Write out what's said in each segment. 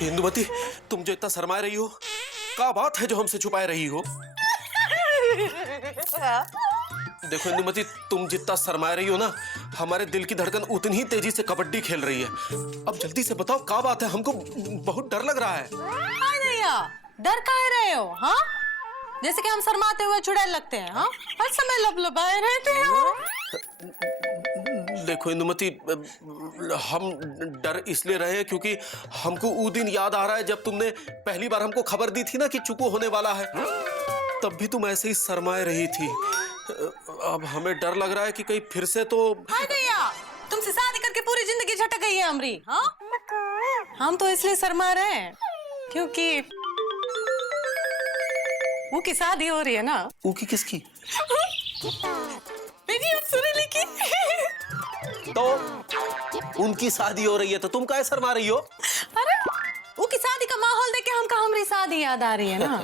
इंदुमती, तुम जो इतना शर्मा रही हो, क्या बात है जो हमसे छुपाए रही हो? देखो इंदुमती, तुम जितना शर्मा रही हो ना, हमारे दिल की धड़कन उतनी ही तेजी से कबड्डी खेल रही है। अब जल्दी से बताओ क्या बात है, हमको बहुत डर लग रहा है। भैया, डर काहे रहे हो? हाँ, जैसे कि हम शर्माते हुए चुड़ैल लगते हैं। हाँ, हर समय लबलबाए रहते हैं। देखो इंदुमती, हम डर इसलिए रहे हैं क्योंकि हमको वो दिन याद आ रहा है जब तुमने पहली बार हमको खबर दी थी ना कि चुकू होने वाला है। तब भी तुम ऐसे ही शर्माए रही थी। अब हमें डर लग रहा है कि कहीं फिर से तो। भैया, तुमसे शादी करके पूरी जिंदगी झटक गई है हमारी। हाँ, हम तो इसलिए शर्मा रहे हैं क्योंकि वो की शादी हो रही है ना। वो की किसकी? मेरी और सुरीली की। तो उनकी शादी हो रही है तो तुम काहे शर्मा रही हो? अरे, वो की शादी का माहौल देख के हमका हमारी शादी याद आ रही है ना।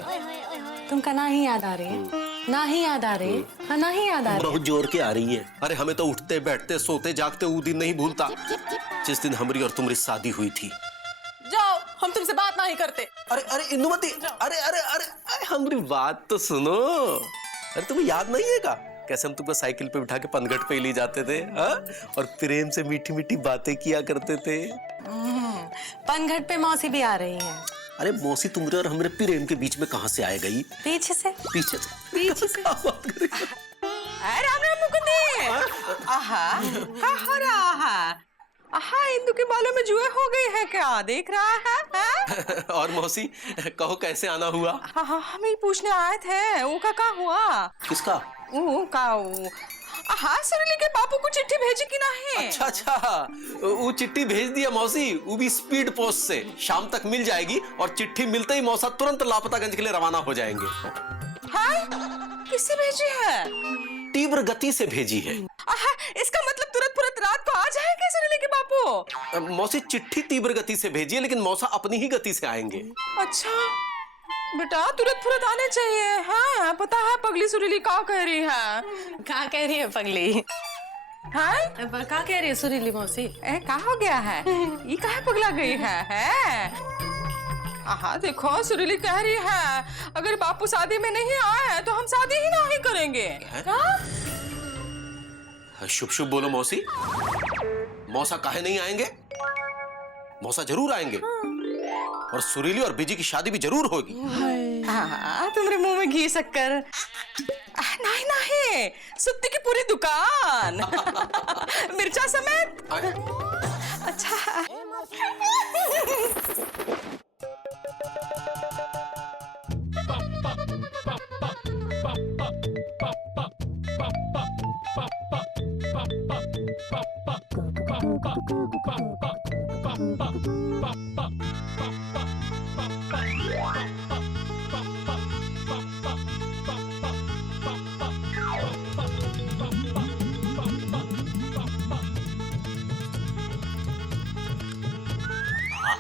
तुमका ना ही याद आ रही है? ना ही याद आ रही है? हाँ, ना ही याद आ रही है। बहुत जोर के आ रही है। अरे हमें तो उठते बैठते सोते जागते वो दिन नहीं भूलता जिस दिन हमारी और तुम्हारी शादी हुई थी। जाओ, हम तुमसे बात नहीं करते। अरे अरे इंदुमती, अरे अरे अरे हमारी बात तो सुनो। अरे तुम्हें याद नहीं है का कैसे हम तुमको साइकिल पे बिठा के पनघट पे ले जाते थे, हाँ? और प्रेम से मीठी मीठी बातें किया करते थे। पनघट पे मौसी भी आ रही है। अरे मौसी तुम्हारे और हमारे प्रेम के बीच में कहाँ से आ गई? पीछे से। पीछे से? पीछे से। अरे राम राम मुकुंदी। आहा, क्या हो रहा है? आहा, इंदु के बालों में जुए हो गई है क्या? देख रहा है? और मौसी कहो कैसे आना हुआ? हाँ, हम ही पूछने आए थे। वो का हुआ? किसका? हाँ, सुरीली के बापू को चिट्ठी भेजी कि नहीं? अच्छा अच्छा, वो चिट्ठी भेज दिया मौसी, वो भी स्पीड पोस्ट से। शाम तक मिल जाएगी और चिट्ठी मिलते ही मौसा तुरंत लापतागंज के लिए रवाना हो जाएंगे। हाँ? किससे भेजी है? तीव्र गति से भेजी है। आहा, इसका मतलब तुरंत रात को आ जाएंगे सुरीली के बापू? मौसी चिट्ठी तीव्र गति से भेजी है, लेकिन मौसा अपनी ही गति से आएंगे। अच्छा बेटा, तुरंत आने चाहिए। हाँ, पता है पगली सुरीली क्या कह रही है? क्या कह रही है पगली? हाँ? क्या कह रही है सुरीली मौसी? क्या हो गया है? ये कहाँ पगला गई है? आहा, देखो सुरीली कह रही है अगर बापू शादी में नहीं आए तो हम शादी ही नहीं करेंगे। शुभ शुभ बोलो मौसी। मौसा काहे नहीं आएंगे? मौसा जरूर आएंगे और सुरीली और बिजी की शादी भी जरूर होगी। हाँ, तुम्हारे मुंह में घी शक्कर? नहीं, सुत्ती की पूरी दुकान मिर्चा समेत। अच्छा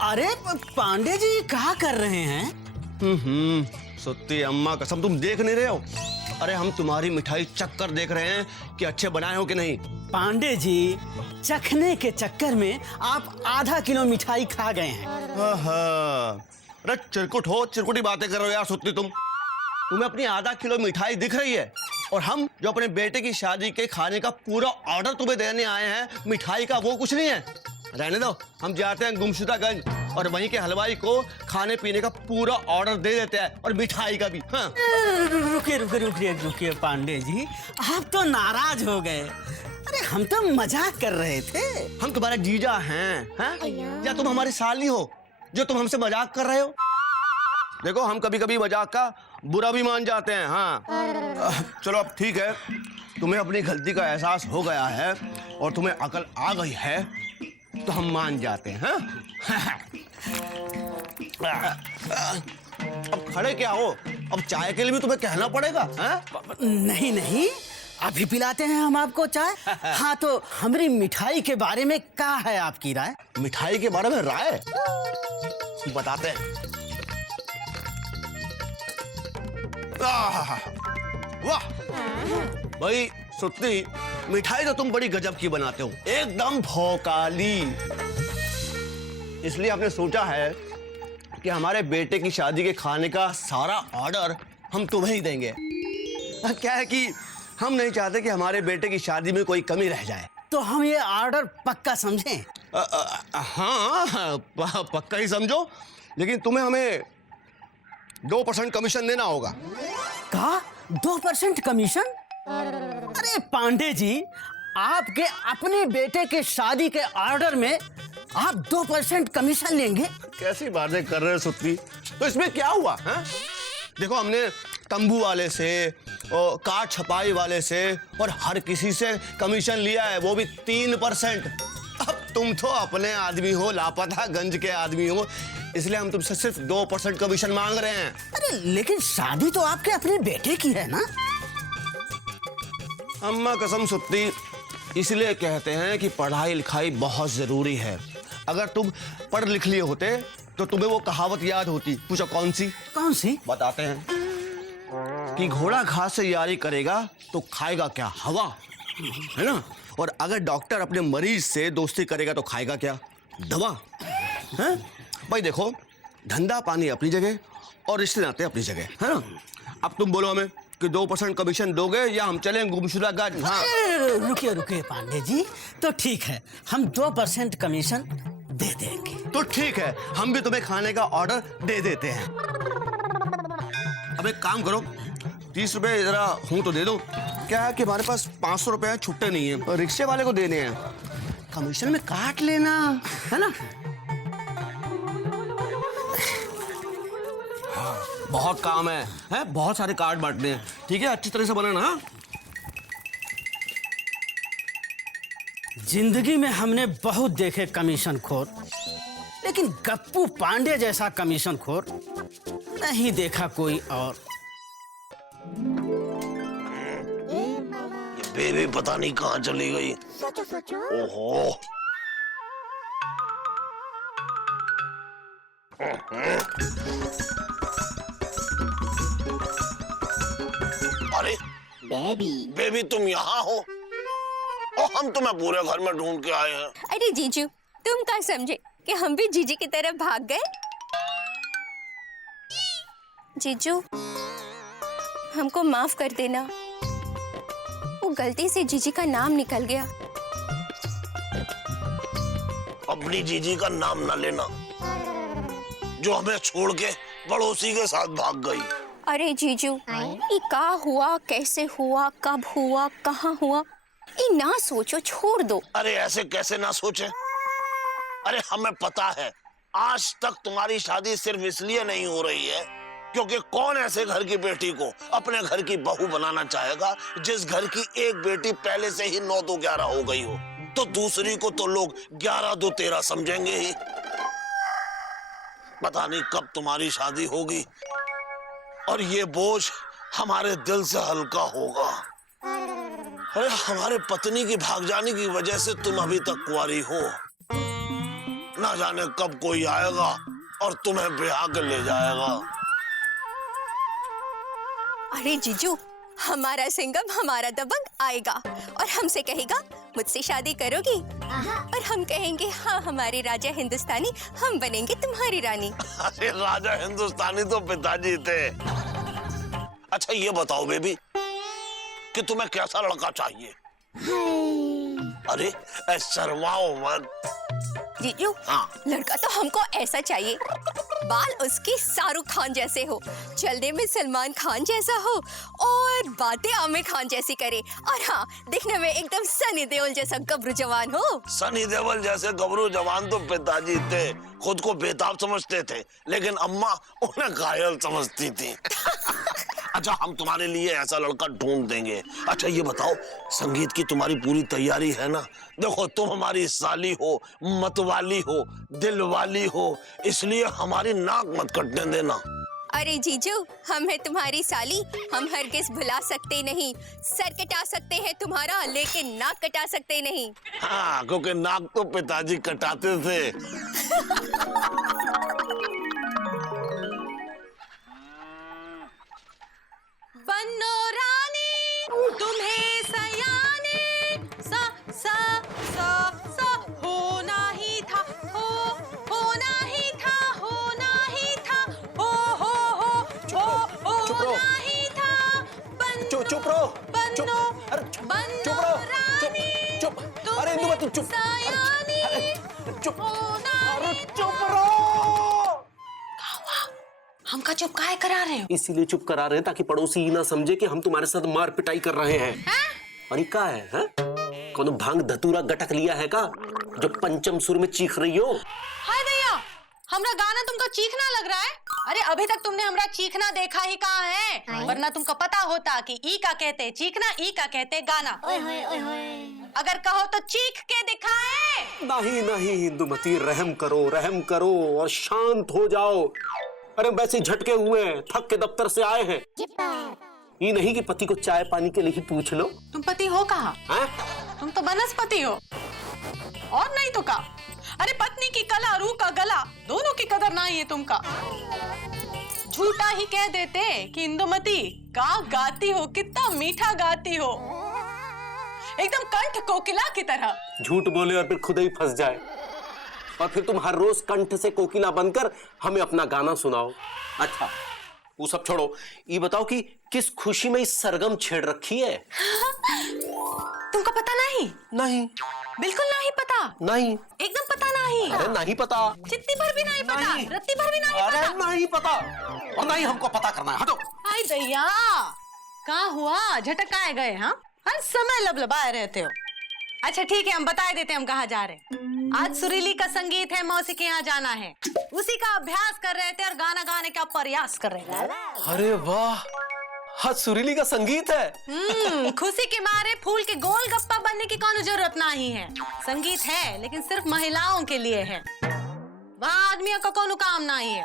अरे पांडे जी क्या कर रहे हैं? सत्ती अम्मा कसम, तुम देख नहीं रहे हो? अरे हम तुम्हारी मिठाई चक्कर देख रहे हैं कि अच्छे बनाए हो कि नहीं। पांडे जी, चखने के चक्कर में आप आधा किलो मिठाई खा गए हैं। अरे चिरकुट हो, चिरकुटी बातें कर रहे हो यार सत्ती। तुम्हें अपनी आधा किलो मिठाई दिख रही है और हम जो अपने बेटे की शादी के खाने का पूरा ऑर्डर तुम्हें देने आए हैं मिठाई का, वो कुछ नहीं है। रहने दो, हम जाते हैं गुमशुदागंज और वहीं के हलवाई को खाने पीने का पूरा ऑर्डर दे देते हैं और मिठाई का भी। हाँ। रुकिए पांडे जी, आप तो नाराज हो गए। अरे हम तो मजाक कर रहे थे। हम तुम्हारे जीजा हैं, या तुम हमारी साली हो जो तुम हमसे मजाक कर रहे हो? देखो, हम कभी कभी मजाक का बुरा भी मान जाते हैं। हाँ चलो अब ठीक है, तुम्हें अपनी गलती का एहसास हो गया है और तुम्हें अकल आ गई है तो हम मान जाते हैं। अब खड़े क्या हो? अब चाय के लिए भी तुम्हें कहना पड़ेगा। नहीं, अभी पिलाते हैं हम आपको चाय। हाँ तो हमारी मिठाई के बारे में क्या है आपकी राय? मिठाई के बारे में राय बताते हैं। वाह भाई सुत्ती, मिठाई तो तुम बड़ी गजब की बनाते हो, एकदम भौकाली। इसलिए आपने सोचा है कि हमारे बेटे की शादी के खाने का सारा ऑर्डर हम तुम्हें ही देंगे। क्या है कि हम नहीं चाहते कि हमारे बेटे की शादी में कोई कमी रह जाए। तो हम ये ऑर्डर पक्का समझें? हाँ पक्का ही समझो, लेकिन तुम्हें हमें 2% कमीशन देना होगा। का 2% कमीशन? अरे पांडे जी, आपके अपने बेटे के शादी के ऑर्डर में आप 2% कमीशन लेंगे? कैसी बातें कर रहे हो सुत्ती? तो इसमें क्या हुआ है? देखो हमने तंबू वाले से और कार्ड छपाई वाले से और हर किसी से कमीशन लिया है, वो भी 3%। अब तुम तो अपने आदमी हो, लापता गंज के आदमी हो, इसलिए हम तुमसे सिर्फ 2% कमीशन मांग रहे हैं। अरे लेकिन शादी तो आपके अपने बेटे की है ना? अम्मा कसम सुत्ती, इसलिए कहते हैं कि पढ़ाई लिखाई बहुत जरूरी है। अगर तुम पढ़ लिख लिए होते तो तुम्हें वो कहावत याद होती। पूछो कौन सी? कौन सी? बताते हैं कि घोड़ा घास से यारी करेगा तो खाएगा क्या? हवा, है ना? और अगर डॉक्टर अपने मरीज से दोस्ती करेगा तो खाएगा क्या? दवा, है? भाई देखो, धंधा पानी अपनी जगह और रिश्ते नाते अपनी जगह, है ना? अब तुम बोलो हमें कि 2% कमीशन दोगे या हम चलें गुमशुदा गंज? हाँ रुकिए रुकिए पांडे जी, तो ठीक है, हम 2% कमीशन दे देंगे। तो ठीक है, हम भी तुम्हें खाने का ऑर्डर दे देते हैं। अब एक काम करो, 30 रुपए जरा हूं तो दे दो। क्या है कि हमारे पास 500 रुपए छुट्टे नहीं है और रिक्शे वाले को देने हैं, कमीशन में काट लेना, है ना? बहुत काम है? बहुत सारे कार्ड बांटने हैं। ठीक है, अच्छी तरह से बनाना। हाँ? जिंदगी में हमने बहुत देखे कमीशन खोर, लेकिन गप्पू पांडे जैसा कमीशन खोर नहीं देखा कोई और। ये बेबी पता नहीं कहाँ चली गई। ओहो, अरे बेबी तुम यहाँ हो और हम तुम्हें पूरे घर में ढूंढ के आए हैं। अरे जीजू, तुम क्या समझे कि हम भी जीजी की तरफ भाग गए? जीजू, हमको माफ कर देना, वो गलती से जीजी का नाम निकल गया। अपनी जीजी का नाम ना लेना, जो हमें छोड़ के पड़ोसी के साथ भाग गई। अरे जीजू, ये का हुआ, कैसे हुआ, कब हुआ, कहाँ हुआ, ये ना सोचो, छोड़ दो। अरे ऐसे कैसे ना सोचे? अरे हमें पता है आज तक तुम्हारी शादी सिर्फ इसलिए नहीं हो रही है क्योंकि कौन ऐसे घर की बेटी को अपने घर की बहू बनाना चाहेगा जिस घर की एक बेटी पहले से ही 9-2-11 हो गई हो, तो दूसरी को तो लोग 11-2-13 समझेंगे ही। पता नहीं कब तुम्हारी शादी होगी और ये बोझ हमारे दिल से हल्का होगा। अरे हमारे पत्नी की भाग जाने की वजह से तुम अभी तक कुंवारी हो, ना जाने कब कोई आएगा और तुम्हें ब्याह कर ले जाएगा। अरे जीजू, हमारा सिंघम, हमारा दबंग आएगा और हमसे कहेगा मुझसे शादी करोगी, और हम कहेंगे हाँ हमारे राजा हिंदुस्तानी, हम बनेंगे तुम्हारी रानी। अरे राजा हिंदुस्तानी तो पिताजी थे। अच्छा ये बताओ बेबी कि तुम्हें कैसा लड़का चाहिए? अरे शर्माओ मत। जीजू, हाँ। लड़का तो हमको ऐसा चाहिए, बाल उसकी शाहरुख खान जैसे हो, चलने में सलमान खान जैसा हो और बातें आमिर खान जैसी करे, और हाँ दिखने में एकदम सनी देओल जैसा गबरू जवान हो। सनी देओल जैसे गबरू जवान तो पिताजी थे, खुद को बेताब समझते थे, लेकिन अम्मा उन्हें घायल समझती थी। अच्छा हम तुम्हारे लिए ऐसा लड़का ढूंढ देंगे। अच्छा ये बताओ, संगीत की तुम्हारी पूरी तैयारी है ना? देखो तुम हमारी साली हो, मतवाली हो, दिल वाली हो, इसलिए हमारी नाक मत कटने देना। अरे जीजू, हम है तुम्हारी साली, हम हरगिज भुला सकते नहीं। सर कटा सकते हैं तुम्हारा, लेकिन नाक कटा सकते नहीं। हाँ, क्योंकि नाक तो पिताजी कटाते थे। बन्नो रानी तुम्हें सयाने सा सा सा सा होना ही था, होना ही था, होना ही था, हो होना ही था। बन्नो चुप रहो। बन्नो अरे बन्नो रहो। रानी चुप। अरे इंदुमती चुप। सयानी चुप। होना अरे ही चुप रहो। हमका चुप काहे करा रहे हो? इसीलिए चुप करा रहे हैं ताकि पड़ोसी ये ना समझे कि हम तुम्हारे साथ मार पिटाई कर रहे हैं। अरे का है, हैं? कौन भांग धतूरा गटक लिया है का जो पंचम सुर में चीख रही हो? हाय दैया, हमरा गाना तुमको चीखना लग रहा है? अरे अभी तक तुमने हमरा चीखना देखा ही कहाँ है? वरना तुमको पता होता कि ई का कहते चीखना, ई का कहते गाना। अगर कहो तो चीख के दिखाए। नहीं नहीं इंदुमती, रहम करो और शांत हो जाओ। अरे वैसे झटके हुए हैं, थक के दफ्तर से आए हैं। ये नहीं कि पति को चाय पानी के लिए ही पूछ लो। तुम पति हो कहाँ? तुम तो बनस्पति हो, और नहीं तो का। अरे पत्नी की कला, रूह का गला, दोनों की कदर नहीं है तुमका। झूठा ही कह देते कि इंदुमती का गाती हो, कितना मीठा गाती हो, एकदम कंठ कोकिला की तरह। झूठ बोले और फिर खुद ही फंस जाए, और फिर तुम हर रोज कंठ से कोकिला बनकर हमें अपना गाना सुनाओ। अच्छा वो सब छोड़ो, ये बताओ कि किस खुशी में इस सरगम छेड़ रखी है? तुमको पता नहीं? नहीं। बिल्कुल नहीं पता? नहीं। एकदम पता नहीं? अरे नहीं पता। चित्ती भर भी नहीं पता? नहीं। रत्ती भर भी नहीं अरे पता? नहीं पता, और नहीं हमको पता करना है। हटो। आई दैया, कहाँ हुआ? झटक आए गए? हाँ, हर समय लबलबाए रहते हो। अच्छा ठीक है, हम बता देते हैं हम कहाँ जा रहे हैं। आज सुरीली का संगीत है, मौसी के यहाँ जाना है। उसी का अभ्यास कर रहे थे और गाना गाने का प्रयास कर रहे थे। अरे वाह, आज सुरीली का संगीत है। खुशी के मारे फूल के गोल गप्पा बनने की कौन जरूरत नहीं है। संगीत है लेकिन सिर्फ महिलाओं के लिए है, वहाँ आदमियों का कौन काम नहीं है।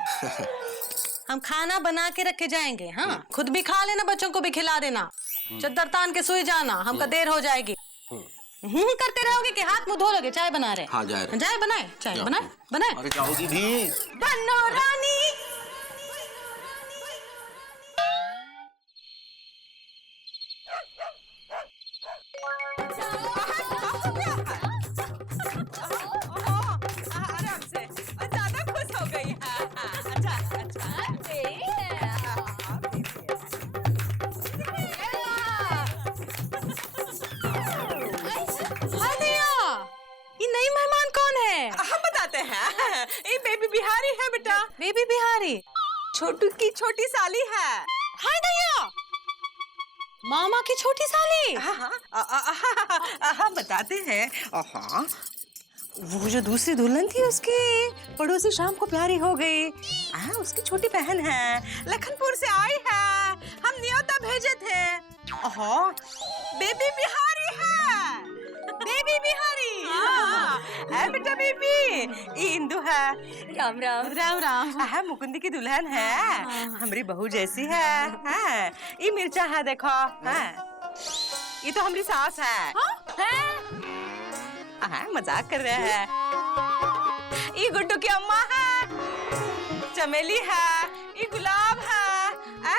हम खाना बना के रखे जाएंगे, हाँ खुद भी खा लेना, बच्चों को भी खिला देना। चद्दर तान के सोई जाना, हमका देर हो जाएगी। करते रहोगे कि हाथ मुंह धो लोगे? चाय बना रहे? हाँ जा रहे। चाय बनाए, चाय बनाए। अरे जाओ दीदी। बन्नो रानी। आराम से, ज्यादा खुश हो गई है। अच्छा अच्छा। ये नई मेहमान कौन है? हम बताते हैं, ये बेबी बिहारी है बेटा। बेबी बिहारी छोटू की छोटी साली है। हाय दैया, मामा की छोटी साली। हम बताते हैं। वो जो दूसरी दुल्हन थी उसकी पड़ोसी शाम को प्यारी हो गई। उसकी छोटी बहन है, लखनपुर से आई है, हम न्योता भेजे थे। बेबी बिहारी है। बेबी बिहारी। है बेटा बेबी। ये इंदु है। राम राम। राम राम। मुकुंदी की दुल्हन है, हमारी बहू जैसी है। ये मिर्चा है देखो। ये तो हमारी सास है। मजाक कर रहे हैं। ये गुड्डू की अम्मा है, चमेली है, ये गुलाब है,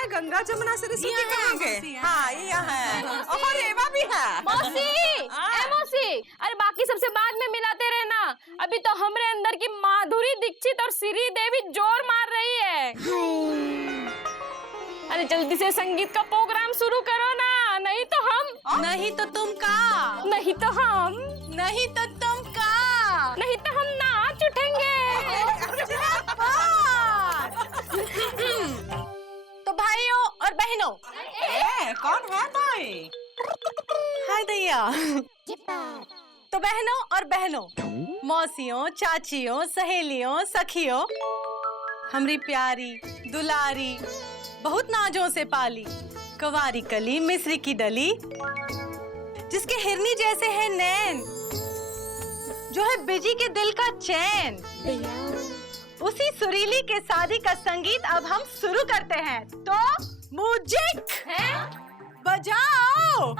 गंगा जमुना सरस्वती कहाँ गए? हाँ ये है, और रेवा भी है। मौसी, अरे बाकी सबसे बाद में मिलाते रहना। अभी तो हमरे अंदर की माधुरी दीक्षित और श्री देवी जोर मार रही है। अरे जल्दी से संगीत का प्रोग्राम शुरू करो ना, नहीं तो हम। नहीं तो तुम का? नहीं तो हम। नहीं तो तुम का? नहीं तो हम नाच उठेंगे। तो भाइयों और बहनों, कौन है भाई? हाय दैया। तो बहनों और बहनों, मौसियों, चाचियों, सहेलियों, सखियों, हमारी प्यारी दुलारी बहुत नाजों से पाली कवारी कली मिस्री की डली, जिसके हिरनी जैसे है नैन, जो है बिजी के दिल का चैन, उसी सुरीली के शादी का संगीत अब हम शुरू करते हैं। तो म्यूजिक बजाओ।